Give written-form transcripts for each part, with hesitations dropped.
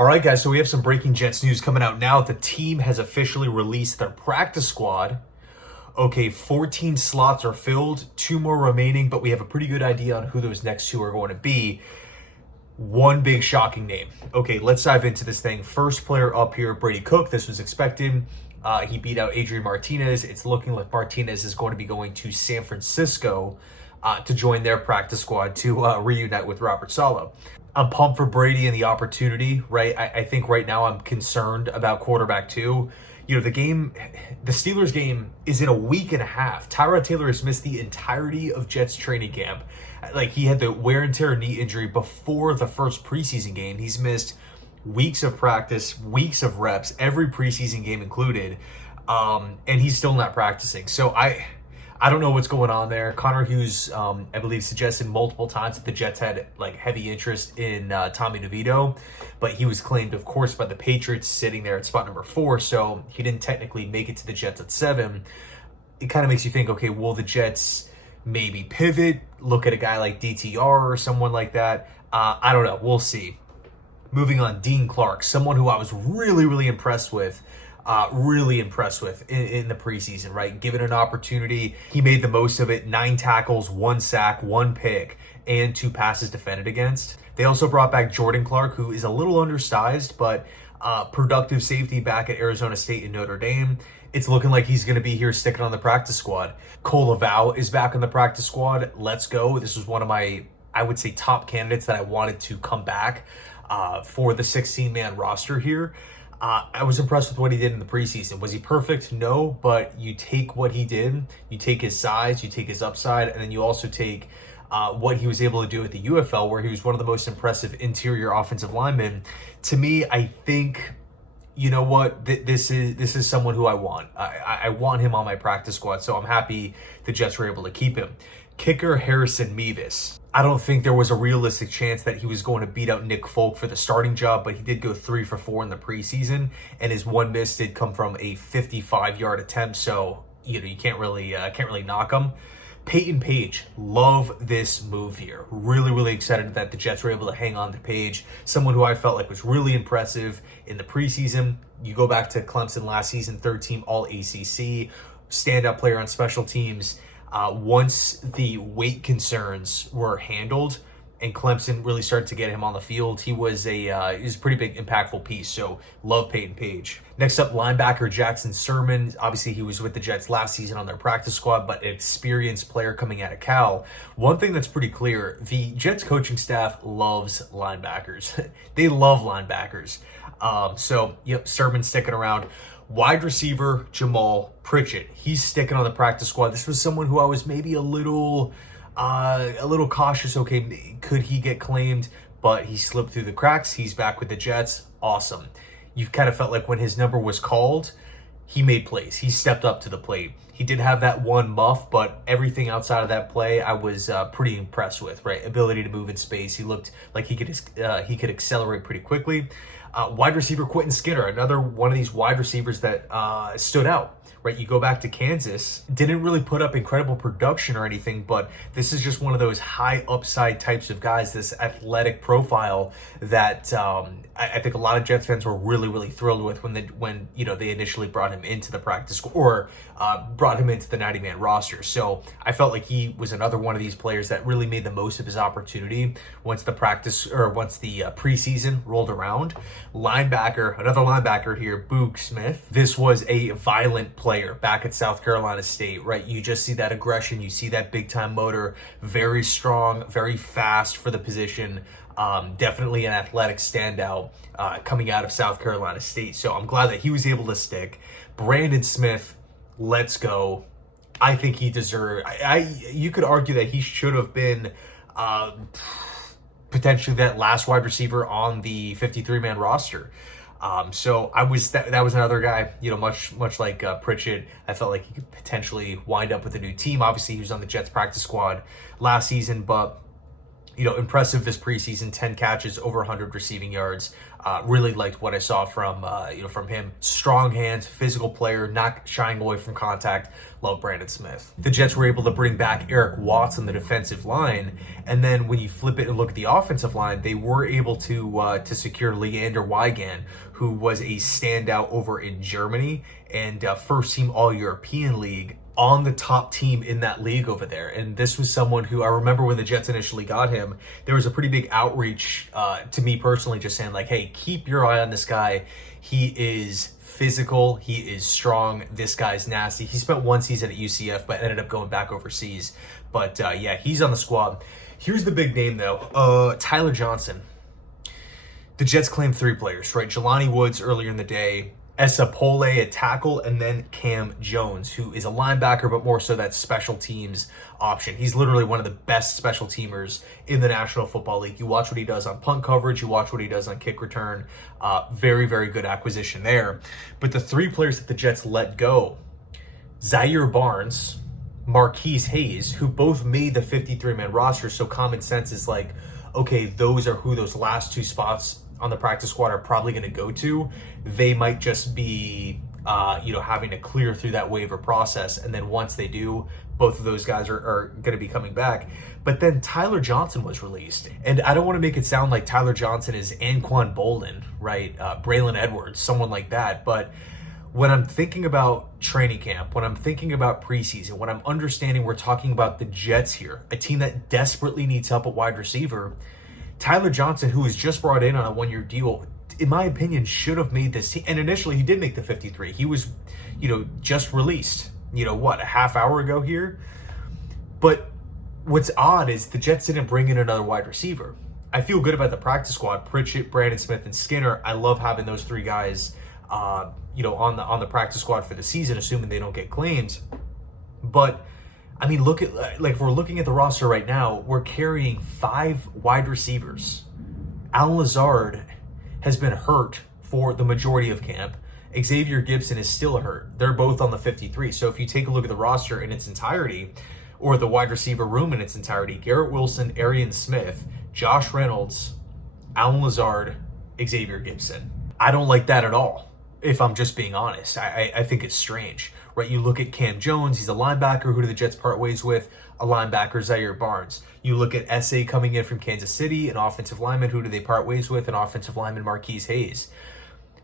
All right, guys, so we have some breaking Jets news coming out now. The team has officially released their practice squad. Okay, 14 slots are filled, 2 more remaining, but we have a pretty good idea on who those next 2 are going to be. One big shocking name. Okay, let's dive into this thing. First player up here, Brady Cook. This was expected. He beat out Adrian Martinez. It's looking like Martinez is going to be going to San Francisco to join their practice squad to reunite with Robert Saleh. I'm pumped for Brady and the opportunity, right? I think right now I'm concerned about quarterback 2. You know, the Steelers game is in a week and a half. Tyrod Taylor has missed the entirety of Jets training camp. Like, he had the wear and tear knee injury before the first preseason game. He's missed weeks of practice, weeks of reps, every preseason game included, and he's still not practicing. So I don't know what's going on there. Connor Hughes, I believe, suggested multiple times that the Jets had like heavy interest in Tommy DeVito, but he was claimed, of course, by the Patriots sitting there at spot number 4, so he didn't technically make it to the Jets at 7. It kind of makes you think, okay, will the Jets maybe pivot, look at a guy like DTR or someone like that? I don't know. We'll see. Moving on, Dean Clark, someone who I was really impressed with. In the preseason, right? Given an opportunity, he made the most of it. 9 tackles, 1 sack, 1 pick, and 2 passes defended against. They also brought back Jordan Clark, who is a little undersized, but productive safety back at Arizona State and Notre Dame. It's looking like he's going to be here sticking on the practice squad. Cole Laval is back on the practice squad. Let's go. This was one of my, I would say, top candidates that I wanted to come back for the 16-man roster here. I was impressed with what he did in the preseason. Was he perfect? No, but you take what he did, you take his size, you take his upside, and then you also take what he was able to do at the UFL, where he was one of the most impressive interior offensive linemen. To me, I think, you know what, this is someone who I want. I want him on my practice squad, so I'm happy the Jets were able to keep him. Kicker Harrison Mevis. I don't think there was a realistic chance that he was going to beat out Nick Folk for the starting job, but he did go 3 for 4 in the preseason, and his 1 miss did come from a 55-yard attempt. So you can't really knock him. Peyton Page, love this move here. Really excited that the Jets were able to hang on to Page, someone who I felt like was really impressive in the preseason. You go back to Clemson last season, 3rd team All ACC, standout player on special teams. Once the weight concerns were handled and Clemson really started to get him on the field, he was a pretty big, impactful piece. So love Peyton Page. Next up, linebacker Jackson Sermon. Obviously, he was with the Jets last season on their practice squad, but an experienced player coming out of Cal. One thing that's pretty clear, the Jets coaching staff loves linebackers. They love linebackers. Sermon sticking around. Wide receiver Jamal Pritchett, he's sticking on the practice squad. This was someone who I was maybe a little cautious. Okay, could he get claimed? But he slipped through the cracks. He's back with the Jets. Awesome. You've kind of felt like when his number was called, he made plays. He stepped up to the plate. He did have that 1 muff, but everything outside of that play, I was pretty impressed with. Right, ability to move in space. He looked like he could accelerate pretty quickly. Wide receiver Quentin Skinner, another one of these wide receivers that stood out. Right, you go back to Kansas, didn't really put up incredible production or anything, but this is just one of those high upside types of guys, this athletic profile that I think a lot of Jets fans were really thrilled with when they initially brought him into the practice or brought him into the 90-man roster. So I felt like he was another one of these players that really made the most of his opportunity once the preseason rolled around. Another linebacker here, Boog Smith. This was a violent player back at South Carolina State, right? You just see that aggression, you see that big time motor, very strong, very fast for the position. Definitely an athletic standout coming out of South Carolina State. So I'm glad that he was able to stick. Brandon Smith, let's go. I think he deserved. You could argue that he should have been potentially that last wide receiver on the 53-man roster. So that was another guy, much like Pritchett. I felt like he could potentially wind up with a new team. Obviously, he was on the Jets practice squad last season, but impressive this preseason. 10 catches, over 100 receiving yards. Really liked what I saw from him. Strong hands, physical player, not shying away from contact. Love Brandon Smith. The Jets were able to bring back Eric Watts on the defensive line, and then when you flip it and look at the offensive line, they were able to secure Leander Weigand, who was a standout over in Germany and first team All-European League, on the top team in that league over there. And this was someone who, I remember when the Jets initially got him, there was a pretty big outreach to me personally, just saying like, hey, keep your eye on this guy. He is physical, he is strong, this guy's nasty. He spent one season at UCF but ended up going back overseas. But yeah, he's on the squad. Here's the big name though, Tyler Johnson. The Jets claimed 3 players, right? Jelani Woods earlier in the day, Esapole at tackle, and then Cam Jones, who is a linebacker, but more so that special teams option. He's literally one of the best special teamers in the National Football League. You watch what he does on punt coverage, you watch what he does on kick return. Very, very good acquisition there. But the 3 players that the Jets let go, Zaire Barnes, Marquise Hayes, who both made the 53-man roster, so common sense is like, okay, those are who those last 2 spots on the practice squad are probably going to go to. They might just be, having to clear through that waiver process. And then once they do, both of those guys are going to be coming back. But then Tyler Johnson was released. And I don't want to make it sound like Tyler Johnson is Anquan Bolden, right? Braylon Edwards, someone like that. But when I'm thinking about training camp, when I'm thinking about preseason, when I'm understanding we're talking about the Jets here, a team that desperately needs help at wide receiver, Tyler Johnson, who was just brought in on a 1-year deal, in my opinion, should have made this team. And initially, he did make the 53. He was, just released, a half hour ago here. But what's odd is the Jets didn't bring in another wide receiver. I feel good about the practice squad. Pritchett, Brandon Smith, and Skinner. I love having those 3 guys, on the practice squad for the season, assuming they don't get claims. But I mean, look at, like, if we're looking at the roster right now, we're carrying 5 wide receivers. Alan Lazard has been hurt for the majority of camp. Xavier Gibson is still hurt. They're both on the 53. So if you take a look at the roster in its entirety, or the wide receiver room in its entirety, Garrett Wilson, Arian Smith, Josh Reynolds, Alan Lazard, Xavier Gibson. I don't like that at all, if I'm just being honest. I think it's strange. Right, you look at Cam Jones, he's a linebacker. Who do the Jets part ways with? A linebacker, Zaire Barnes. You look at S.A. coming in from Kansas City, an offensive lineman. Who do they part ways with? An offensive lineman, Marquise Hayes.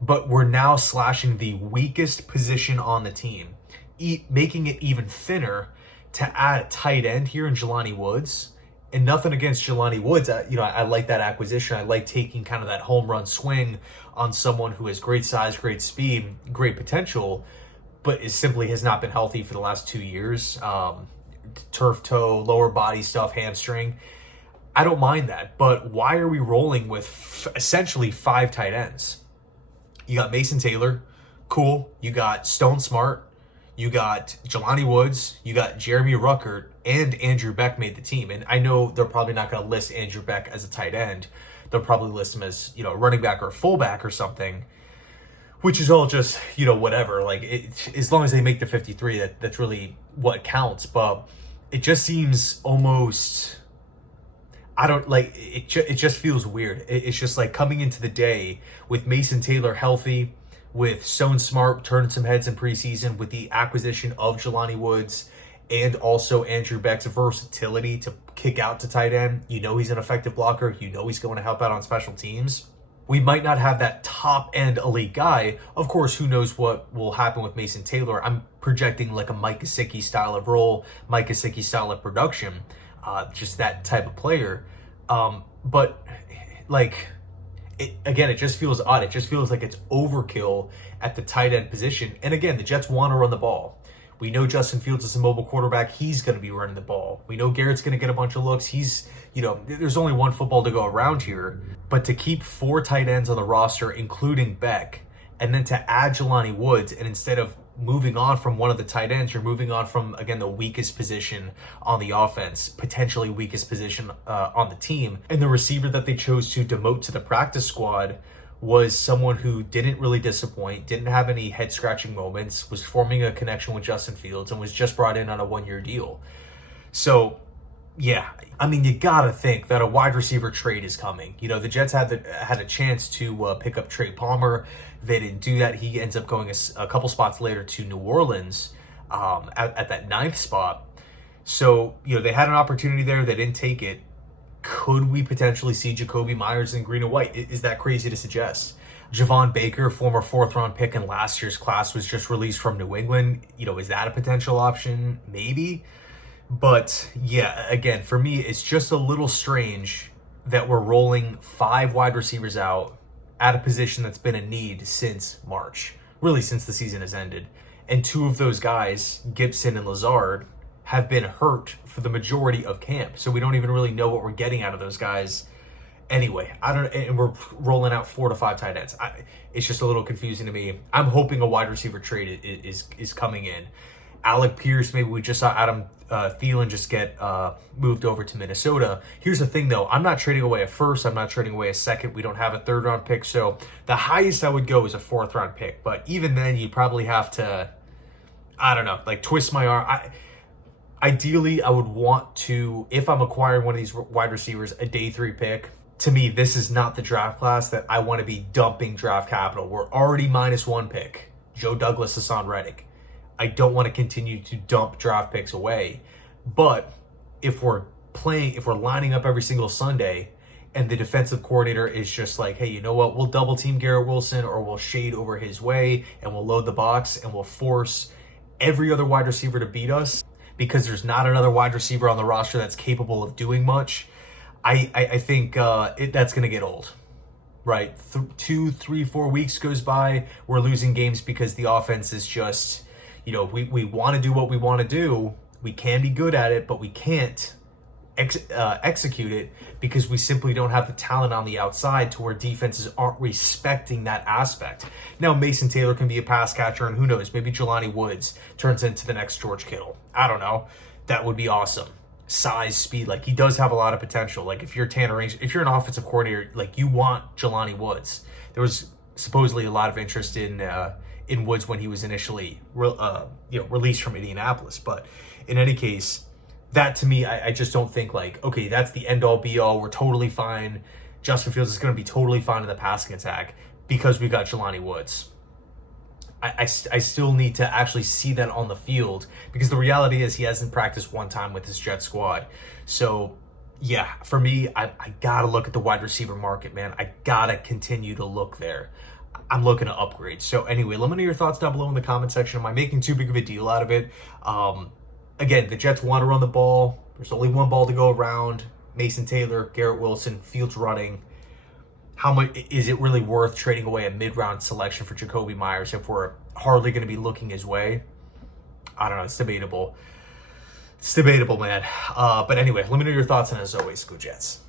But we're now slashing the weakest position on the team, making it even thinner to add a tight end here in Jelani Woods. And nothing against Jelani Woods. I like that acquisition. I like taking kind of that home run swing on someone who has great size, great speed, great potential, but simply has not been healthy for the last 2 years. Turf toe, lower body stuff, hamstring. I don't mind that, but why are we rolling with essentially 5 tight ends? You got Mason Taylor, cool. You got Stone Smart. You got Jelani Woods. You got Jeremy Ruckert, and Andrew Beck made the team. And I know they're probably not going to list Andrew Beck as a tight end. They'll probably list him as, running back or fullback or something, which is all just, whatever. Like, as long as they make the 53, that's really what counts. But it just seems almost, it just feels weird. It's just like coming into the day with Mason Taylor healthy, with Stone Smart turning some heads in preseason, with the acquisition of Jelani Woods, and also Andrew Beck's versatility to kick out to tight end. He's an effective blocker. He's going to help out on special teams. We might not have that top-end elite guy. Of course, who knows what will happen with Mason Taylor. I'm projecting like a Mike Gesicki style of role, Mike Gesicki style of production, just that type of player. But, it just feels odd. It just feels like it's overkill at the tight end position. And again, the Jets want to run the ball. We know Justin Fields is a mobile quarterback. He's going to be running the ball. We know Garrett's going to get a bunch of looks. There's only one football to go around here. But to keep 4 tight ends on the roster, including Beck, and then to add Jelani Woods, and instead of moving on from one of the tight ends, you're moving on from, again, the weakest position on the offense, potentially weakest position on the team. And the receiver that they chose to demote to the practice squad was someone who didn't really disappoint, didn't have any head-scratching moments, was forming a connection with Justin Fields, and was just brought in on a 1-year deal. So Yeah, I mean, you gotta think that a wide receiver trade is coming. You know, the Jets had a chance to pick up Trey Palmer. They didn't do that. He ends up going a couple spots later to New Orleans at that ninth spot. So, you know, they had an opportunity there. They didn't take it. Could we potentially see Jacoby Myers in green and white? Is that crazy to suggest? Javon Baker, former fourth round pick in last year's class, was just released from New England. You know, is that a potential option? Maybe. But yeah, again, for me, it's just a little strange that we're rolling 5 wide receivers out at a position that's been a need since March, really since the season has ended. And 2 of those guys, Gibson and Lazard, have been hurt for the majority of camp. So we don't even really know what we're getting out of those guys. Anyway, and we're rolling out 4 to 5 tight ends. It's just a little confusing to me. I'm hoping a wide receiver trade is coming in. Alec Pierce, maybe we just saw Adam Thielen just get moved over to Minnesota. Here's the thing, though. I'm not trading away a first. I'm not trading away a second. We don't have a third-round pick. So the highest I would go is a fourth-round pick. But even then, you'd probably have to, I don't know, like twist my arm. Ideally, I would want to, if I'm acquiring one of these wide receivers, a day 3 pick. To me, this is not the draft class that I want to be dumping draft capital. We're already -1 pick. Joe Douglas, Hassan Reddick. I don't want to continue to dump draft picks away. But if we're lining up every single Sunday and the defensive coordinator is just like, hey, you know what? We'll double team Garrett Wilson, or we'll shade over his way and we'll load the box and we'll force every other wide receiver to beat us because there's not another wide receiver on the roster that's capable of doing much. I think that's going to get old. Right? 2, 3, 4 weeks goes by. We're losing games because the offense is just, you know, we want to do what we want to do. We can be good at it, but we can't execute it because we simply don't have the talent on the outside to where defenses aren't respecting that aspect. Now, Mason Taylor can be a pass catcher, and who knows, maybe Jelani Woods turns into the next George Kittle. I don't know. That would be awesome. Size, speed, like he does have a lot of potential. Like if you're Tanner Range, if you're an offensive coordinator, like you want Jelani Woods. There was supposedly a lot of interest in Woods when he was initially released from Indianapolis. But in any case, that to me, I just don't think like, okay, that's the end all be all. We're totally fine. Justin Fields is going to be totally fine in the passing attack because we got Jelani Woods. I still need to actually see that on the field because the reality is he hasn't practiced one time with his Jet squad. So yeah, for me, I gotta look at the wide receiver market, man. I gotta continue to look there. I'm looking to upgrade. So anyway, let me know your thoughts down below in the comment section. Am I making too big of a deal out of it? Again, the Jets want to run the ball. There's only one ball to go around. Mason Taylor, Garrett Wilson, Fields running. How much is it really worth trading away a mid-round selection for Jacoby Myers if we're hardly going to be looking his way? I don't know. It's debatable. It's debatable, man. But anyway, let me know your thoughts, and as always, go Jets.